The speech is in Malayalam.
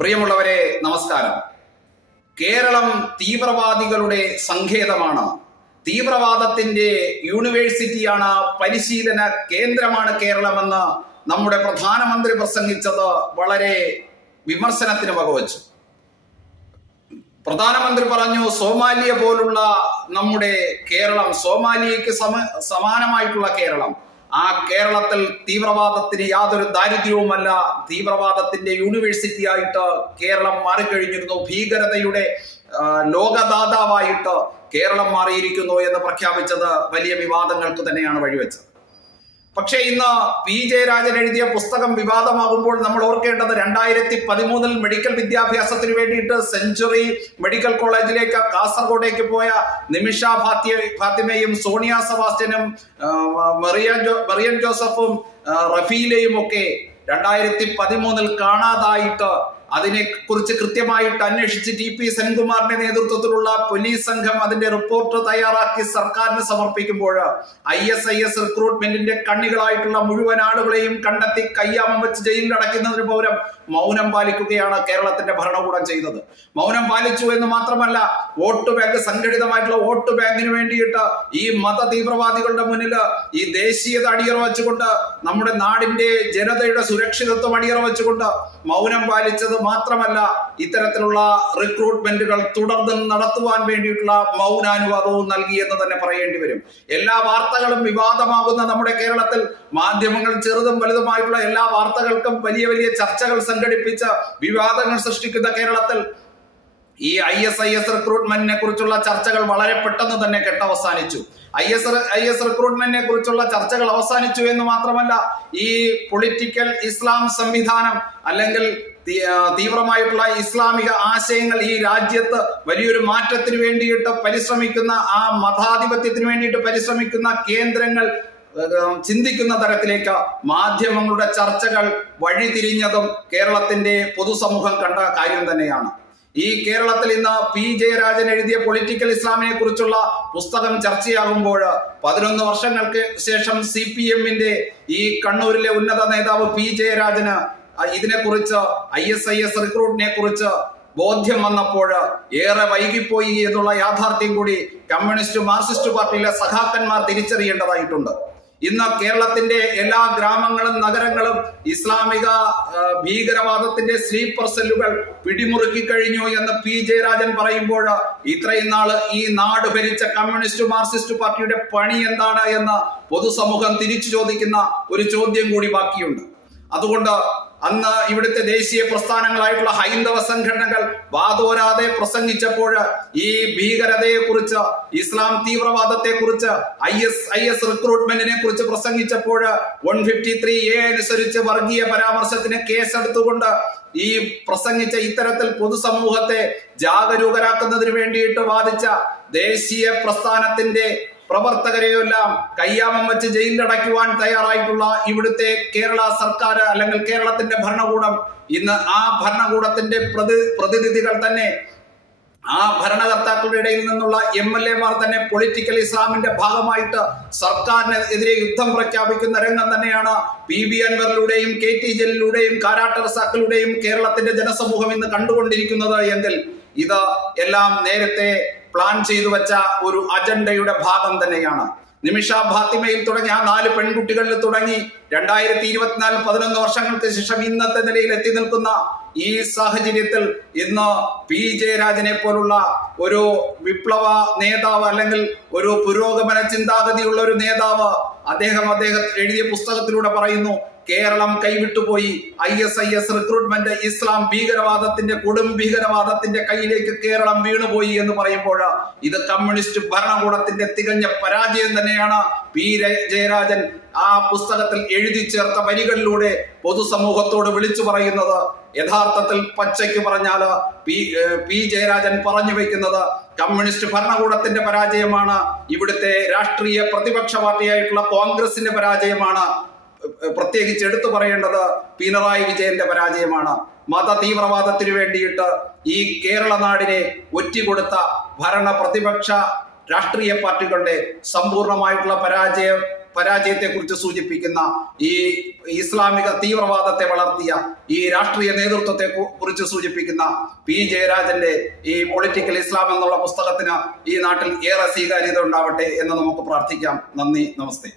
പ്രിയമുള്ളവരെ നമസ്കാരം. കേരളം തീവ്രവാദികളുടെ സങ്കേതമാണ്. തീവ്രവാദത്തിന്റെ യൂണിവേഴ്സിറ്റിയാണ്, പരിശീലന കേന്ദ്രമാണ് കേരളമെന്ന് നമ്മുടെ പ്രധാനമന്ത്രി പ്രസംഗിച്ചത് വളരെ വിമർശനത്തിന് വകവച്ചു. പ്രധാനമന്ത്രി പറഞ്ഞു, സോമാലിയ പോലുള്ള നമ്മുടെ കേരളം, സോമാലിയക്ക് സമാനമായിട്ടുള്ള കേരളം, ആ കേരളത്തിൽ തീവ്രവാദത്തിന് യാതൊരു ദാരിദ്ര്യവുമല്ല, തീവ്രവാദത്തിന്റെ യൂണിവേഴ്സിറ്റി ആയിട്ട് കേരളം മാറിക്കഴിഞ്ഞിരുന്നു, ഭീകരതയുടെ ലോകദാതാവായിട്ട് കേരളം മാറിയിരിക്കുന്നു എന്ന് പ്രഖ്യാപിച്ചത് വലിയ വിവാദങ്ങൾക്ക് തന്നെയാണ് വഴിവെച്ചത്. പക്ഷേ ഇന്ന് പി ജയരാജൻ എഴുതിയ പുസ്തകം വിവാദമാകുമ്പോൾ നമ്മൾ ഓർക്കേണ്ടത് 2013 മെഡിക്കൽ വിദ്യാഭ്യാസത്തിന് വേണ്ടിയിട്ട് സെഞ്ചുറി മെഡിക്കൽ കോളേജിലേക്ക് കാസർഗോഡേക്ക് പോയ നിമിഷ ഫാത്തിമയും സോണിയ സെബാസ്റ്റ്യനും മറിയൻ ജോസഫും റഫീലയും ഒക്കെ 2013 കാണാതായിട്ട് അതിനെ കുറിച്ച് കൃത്യമായിട്ട് അന്വേഷിച്ച് ടി.പി. സെൻകുമാറിന്റെ നേതൃത്വത്തിലുള്ള പോലീസ് സംഘം അതിന്റെ റിപ്പോർട്ട് തയ്യാറാക്കി സർക്കാരിന് സമർപ്പിക്കുമ്പോൾ ISIS റിക്രൂട്ട്മെന്റിന്റെ കണ്ണികളായിട്ടുള്ള മുഴുവൻ ആളുകളെയും കണ്ടെത്തി കയ്യാമം വെച്ച് ജയിലിൽ അടയ്ക്കുന്നതിന് പകരം മൗനം പാലിക്കുകയാണ് കേരളത്തിന്റെ ഭരണകൂടം ചെയ്തത്. മൗനം പാലിച്ചു എന്ന് മാത്രമല്ല, വോട്ട് ബാങ്ക്, സംഘടിതമായിട്ടുള്ള വോട്ട് ബാങ്കിന് വേണ്ടിയിട്ട് ഈ മത തീവ്രവാദികളുടെ മുന്നിൽ ഈ ദേശീയത അടിയറ വെച്ചുകൊണ്ട്, നമ്മുടെ നാടിന്റെ ജനതയുടെ സുരക്ഷിതത്വം അടിയറ വെച്ചുകൊണ്ട് മൗനം പാലിച്ചത് മാത്രമല്ല, ഇത്തരത്തിലുള്ള റിക്രൂട്ട്മെന്റുകൾ തുടർന്ന് നടത്തുവാൻ വേണ്ടിയിട്ടുള്ള മൗനാനുവാദവും നൽകി എന്ന് തന്നെ പറയേണ്ടി വരും. എല്ലാ വാർത്തകളും വിവാദമാകുന്ന നമ്മുടെ കേരളത്തിൽ മാധ്യമങ്ങൾ ചെറുതും വലുതുമായിട്ടുള്ള എല്ലാ വാർത്തകൾക്കും വലിയ വലിയ ചർച്ചകൾ സംഘടിപ്പിച്ച് വിവാദങ്ങൾ സൃഷ്ടിക്കുന്ന കേരളത്തിൽ ഈ ISIS റിക്രൂട്ട്മെന്റിനെ കുറിച്ചുള്ള ചർച്ചകൾ വളരെ പെട്ടെന്ന് തന്നെ കെട്ടവസാനിച്ചു. IS റിക്രൂട്ട്മെന്റിനെ കുറിച്ചുള്ള ചർച്ചകൾ അവസാനിച്ചു എന്ന് മാത്രമല്ല, ഈ പൊളിറ്റിക്കൽ ഇസ്ലാം സംവിധാനം അല്ലെങ്കിൽ തീവ്രമായിട്ടുള്ള ഇസ്ലാമിക ആശയങ്ങൾ ഈ രാജ്യത്ത് വലിയൊരു മാറ്റത്തിന് വേണ്ടിയിട്ട് പരിശ്രമിക്കുന്ന, ആ മതാധിപത്യത്തിന് വേണ്ടിയിട്ട് പരിശ്രമിക്കുന്ന കേന്ദ്രങ്ങൾ ചിന്തിക്കുന്ന തരത്തിലേക്ക് മാധ്യമങ്ങളുടെ ചർച്ചകൾ വഴിതിരിഞ്ഞതും കേരളത്തിന്റെ പൊതുസമൂഹം കണ്ട കാര്യം തന്നെയാണ്. ഈ കേരളത്തിൽ ഇന്ന് പി ജയരാജൻ എഴുതിയ പൊളിറ്റിക്കൽ ഇസ്ലാമിനെ കുറിച്ചുള്ള പുസ്തകം ചർച്ചയാകുമ്പോൾ 11 വർഷങ്ങൾക്ക് ശേഷം CPM-ന്റെ ഈ കണ്ണൂരിലെ ഉന്നത നേതാവ് പി ജയരാജന് ഇതിനെക്കുറിച്ച്, ISIS റിക്രൂട്ടിനെ കുറിച്ച് ബോധ്യം വന്നപ്പോൾ ഏറെ വൈകിപ്പോയി എന്നുള്ള യാഥാർത്ഥ്യം കൂടി കമ്മ്യൂണിസ്റ്റ് മാർക്സിസ്റ്റ് പാർട്ടിയിലെ സഖാക്കന്മാർ തിരിച്ചറിയേണ്ടതായിട്ടുണ്ട്. ഇന്ന് കേരളത്തിന്റെ എല്ലാ ഗ്രാമങ്ങളും നഗരങ്ങളും ഇസ്ലാമിക ഭീകരവാദത്തിന്റെ സ്ലീപ്പർ സെല്ലുകൾ പിടിമുറുക്കി കഴിഞ്ഞു എന്ന് പി ജയരാജൻ പറയുമ്പോൾ, ഇത്രയും നാള് ഈ നാട് ഭരിച്ച കമ്മ്യൂണിസ്റ്റ് മാർക്സിസ്റ്റ് പാർട്ടിയുടെ പണി എന്താണ് എന്ന് പൊതുസമൂഹം തിരിച്ചു ചോദിക്കുന്ന ഒരു ചോദ്യം കൂടി ബാക്കിയുണ്ട്. അതുകൊണ്ട് അന്ന് ഇവിടുത്തെ ദേശീയ പ്രസ്ഥാനങ്ങളായിട്ടുള്ള ഹൈന്ദവ സംഘടനകൾ വാതോരാതെ പ്രസംഗിച്ചപ്പോൾ, ഈ ഭീകരതയെ കുറിച്ച്, ഇസ്ലാം തീവ്രവാദത്തെ കുറിച്ച്, IS റിക്രൂട്ട്മെന്റിനെ കുറിച്ച് പ്രസംഗിച്ചപ്പോൾ 153A അനുസരിച്ച് വർഗീയ പരാമർശത്തിന് കേസെടുത്തുകൊണ്ട് ഈ പ്രസംഗിച്ച, ഇത്തരത്തിൽ പൊതുസമൂഹത്തെ ജാഗരൂകരാക്കുന്നതിന് വേണ്ടിയിട്ട് വാദിച്ച ദേശീയ പ്രസ്ഥാനത്തിന്റെ പ്രവർത്തകരെയെല്ലാം കയ്യാമം വെച്ച് ജയിലിലടയ്ക്കുവാൻ തയ്യാറായിട്ടുള്ള ഇവിടുത്തെ കേരള സർക്കാർ അല്ലെങ്കിൽ കേരളത്തിന്റെ ഭരണകൂടം, ഇന്ന് ആ ഭരണകൂടത്തിന്റെ പ്രതിനിധികൾ തന്നെ, ആ ഭരണകർത്താക്കളുടെ ഇടയിൽ നിന്നുള്ള MLA-മാർ തന്നെ പൊളിറ്റിക്കൽ ഇസ്ലാമിന്റെ ഭാഗമായിട്ട് സർക്കാരിനെതിരെ യുദ്ധം പ്രഖ്യാപിക്കുന്ന രംഗം തന്നെയാണ് PV അൻവറിലൂടെയും KT ജലീലിലൂടെയും കാരാട്ട് റസാക്കിലൂടെയും കേരളത്തിന്റെ ജനസമൂഹം ഇന്ന് കണ്ടുകൊണ്ടിരിക്കുന്നത് എങ്കിൽ, ഇത് എല്ലാം നേരത്തെ പ്ലാൻ ചെയ്തു വെച്ച ഒരു അജണ്ടയുടെ ഭാഗം തന്നെയാണ്. നിമിഷ ഫാത്തിമയിൽ തുടങ്ങി ആ 4 പെൺകുട്ടികളിൽ തുടങ്ങി 2024 11 വർഷങ്ങൾക്ക് ശേഷം ഇന്നത്തെ നിലയിൽ എത്തി നിൽക്കുന്ന ഈ സാഹചര്യത്തിൽ ഇന്ന് പി ജയരാജനെ പോലുള്ള ഒരു വിപ്ലവ നേതാവ് അല്ലെങ്കിൽ ഒരു പുരോഗമന ചിന്താഗതിയുള്ള ഒരു നേതാവ്, അദ്ദേഹം എഴുതിയ പുസ്തകത്തിലൂടെ പറയുന്നു, കേരളം കൈവിട്ടുപോയി, ISIS റിക്രൂട്ട്മെന്റ് ഇസ്ലാം ഭീകരവാദത്തിന്റെ കൊടും ഭീകരവാദത്തിന്റെ കയ്യിലേക്ക് കേരളം വീണുപോയി എന്ന് പറയുമ്പോൾ, ഇത് കമ്മ്യൂണിസ്റ്റ് ഭരണകൂടത്തിന്റെ തികഞ്ഞ പരാജയം തന്നെയാണ് പി ജയരാജൻ ആ പുസ്തകത്തിൽ എഴുതി ചേർത്ത വരികളിലൂടെ പൊതുസമൂഹത്തോട് വിളിച്ചു പറയുന്നത്. യഥാർത്ഥത്തിൽ പച്ചയ്ക്ക് പറഞ്ഞാൽ പി ജയരാജൻ പറഞ്ഞു വയ്ക്കുന്നത് കമ്മ്യൂണിസ്റ്റ് ഭരണകൂടത്തിന്റെ പരാജയമാണ്, ഇവിടുത്തെ രാഷ്ട്രീയ പ്രതിപക്ഷ പാർട്ടിയായിട്ടുള്ള കോൺഗ്രസിന്റെ പരാജയമാണ്, പ്രത്യേകിച്ച് എടുത്തു പറയേണ്ടത് പിണറായി വിജയന്റെ പരാജയമാണ്. മത തീവ്രവാദത്തിന് വേണ്ടിയിട്ട് ഈ കേരള നാടിനെ ഒറ്റിക്കൊടുത്ത ഭരണ പ്രതിപക്ഷ രാഷ്ട്രീയ പാർട്ടികളുടെ സമ്പൂർണമായിട്ടുള്ള പരാജയത്തെ കുറിച്ച് സൂചിപ്പിക്കുന്ന, ഈ ഇസ്ലാമിക തീവ്രവാദത്തെ വളർത്തിയ ഈ രാഷ്ട്രീയ നേതൃത്വത്തെ കുറിച്ച് സൂചിപ്പിക്കുന്ന പി ജയരാജന്റെ ഈ പൊളിറ്റിക്കൽ ഇസ്ലാം എന്നുള്ള പുസ്തകത്തിന് ഈ നാട്ടിൽ ഏറെ സ്വീകാര്യത ഉണ്ടാവട്ടെ എന്ന് നമുക്ക് പ്രാർത്ഥിക്കാം. നന്ദി, നമസ്തേ.